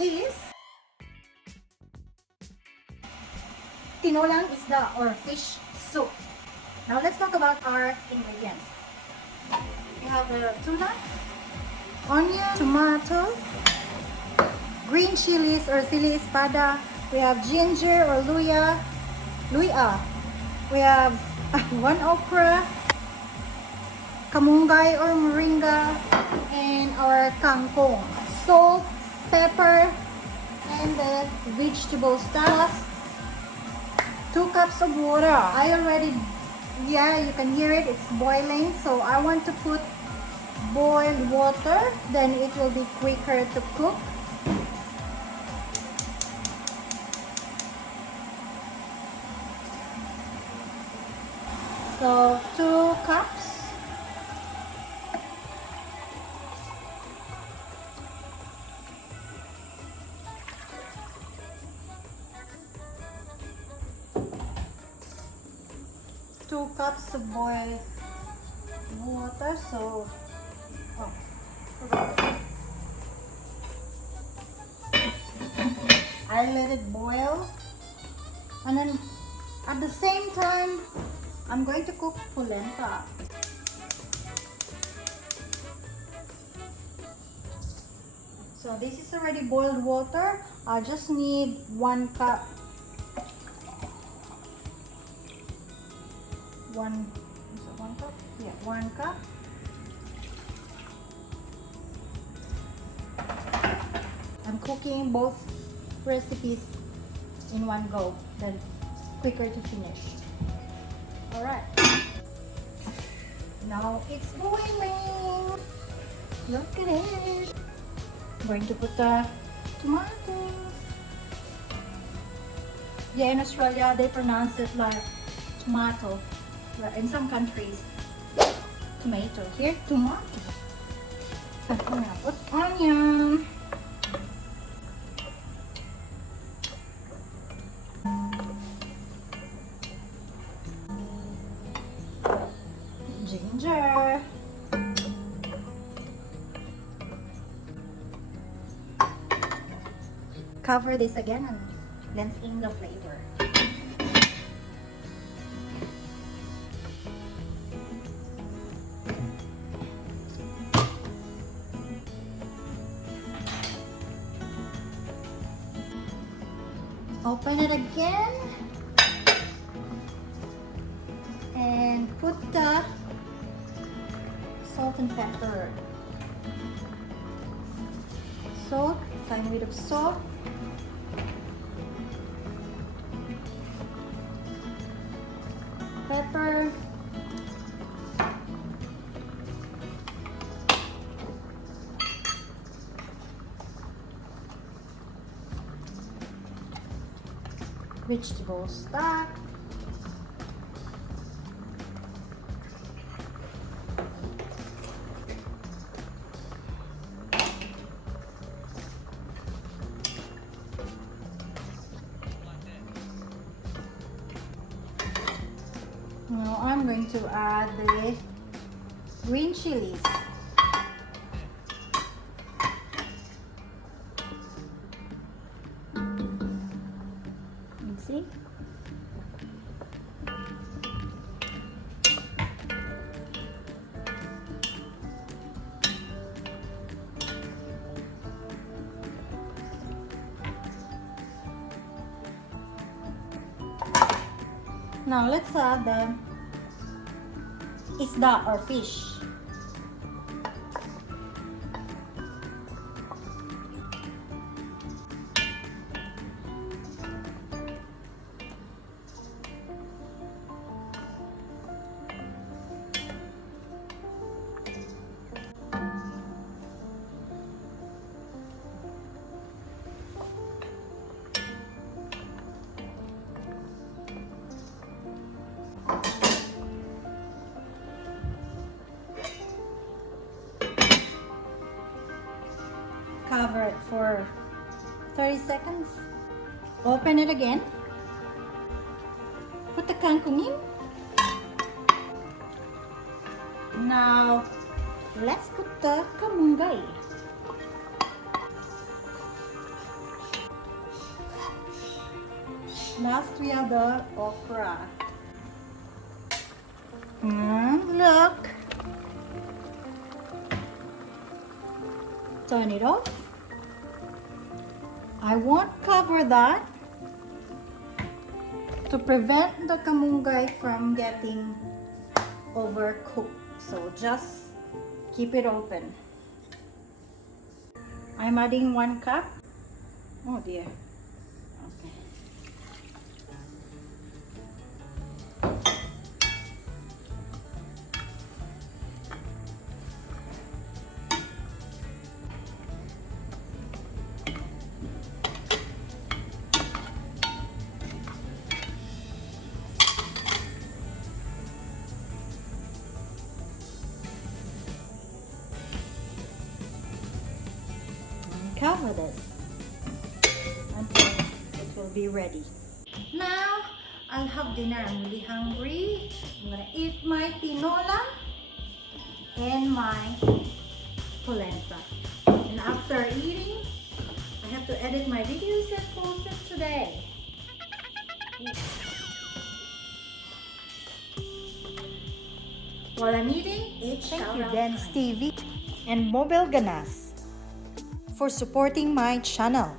is Tinolang isda or fish soup. Now let's talk about our ingredients. We have the tuna, onion, tomato, green chilies or sili espada. We have ginger or luya. We have one okra, kamunggay or moringa, and our kangkong. Salt, pepper, and the vegetable stuff. 2 cups of water. You can hear it, it's boiling. So I want to put boiled water, then it will be quicker to cook. So 2 cups. Two cups of boiled water. So I let it boil, and then at the same time I'm going to cook polenta. So this is already boiled water. I just need 1 cup. Is it 1 cup? Yeah, 1 cup. I'm cooking both recipes in one go, then quicker to finish. Alright. Now it's boiling. Look at it. I'm going to put the tomatoes. Yeah, in Australia they pronounce it like tomato. In some countries, tomato. Here, tomato. I'm gonna put onion. Ginger. Cover this again and blend in the flavor. Open it again and put the salt and pepper. Salt, tiny bit of salt. Pepper. Vegetable stock. Now I'm going to add the green chilies. See? Now let's add the isda or fish. Cover it for 30 seconds. Open it again. Put the kangkong in. Now, let's put the kamunggay. Last we have the okra. Look. Turn it off. I won't cover that to prevent the kamunggay from getting overcooked. So just keep it open. I'm adding 1 cup. Oh dear. Okay. Cover this until it will be ready. Now I'll have dinner. I'm really hungry. I'm gonna eat my tinolang and my polenta. And after eating, I have to edit my videos and post it today. While I'm eating, thank you Dance TV and Mobile Ganas for supporting my channel.